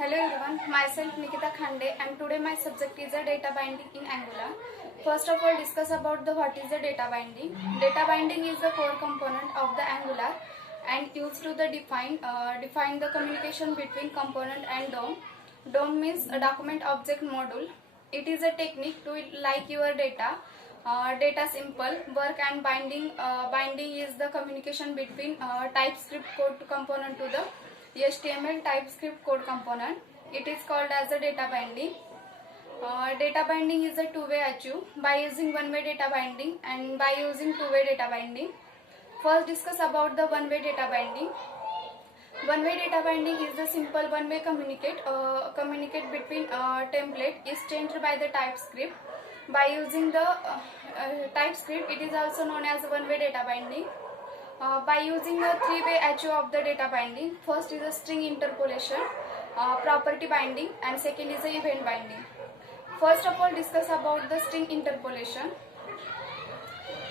Hello everyone, myself Nikita Khande and today my subject is a data binding in Angular. First of all, discuss about what is the data binding. Data binding is the core component of the Angular and used to define the communication between component and DOM. DOM means a document object module. It is a technique to like your data. Data simple work and binding is the communication between TypeScript code component to the HTML TypeScript code component. It is called as a data binding. Data binding is a two-way achieved by using one-way data binding and by using two-way data binding. First, discuss about the one-way data binding. One-way data binding is the simple one-way communicate between template is changed by the TypeScript. By using the TypeScript, it is also known as one-way data binding. By using a three-way achieve of the data binding, first is a string interpolation, property binding, and second is a event binding. First of all, discuss about the string interpolation.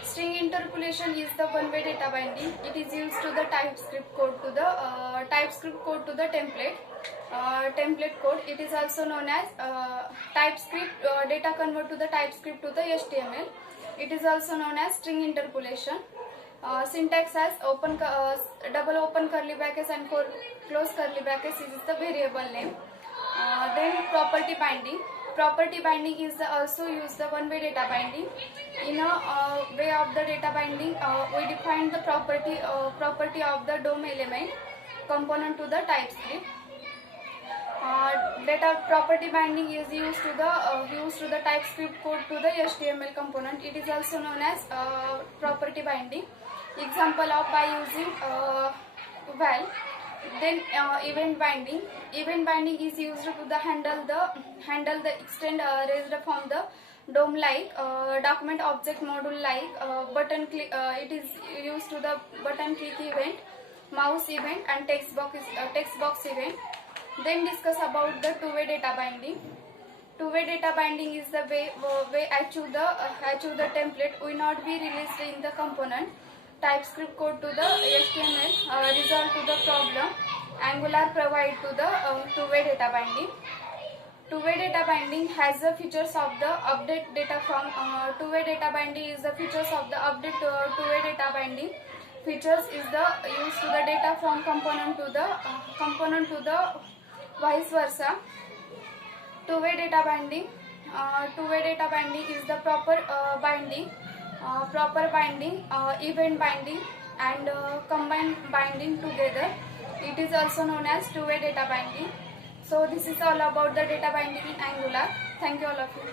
String interpolation is the one-way data binding. It is used to the TypeScript code to the template code. It is also known as TypeScript data convert to the TypeScript to the HTML. It is also known as string interpolation. Syntax as double open curly brackets and close curly brackets is the variable name. Then property binding. Property binding is also use the one-way data binding. In a way of the data binding, we define the property of the DOM element component to the TypeScript. Data property binding is used to the TypeScript code to the HTML component. It is also known as property binding. Example of by using val. Then event binding. Event binding is used to the handle the extend raised from the DOM like document object module like button click. It is used to the button click event, mouse event, and text box event. Then discuss about the two-way data binding. Two-way data binding is the way achieve the template will not be released in the component. TypeScript code to the HTML resolve to the problem. Angular provide to the two-way data binding. Two-way data binding has the features of the update data from two-way data binding is the features of the update two-way data binding. Features is the use to the data from component to the vice versa. Two-way data binding. Two-way data binding is the proper binding, event binding, and combined binding together. It is also known as two-way data binding. So this is all about the data binding in Angular. Thank you all of you.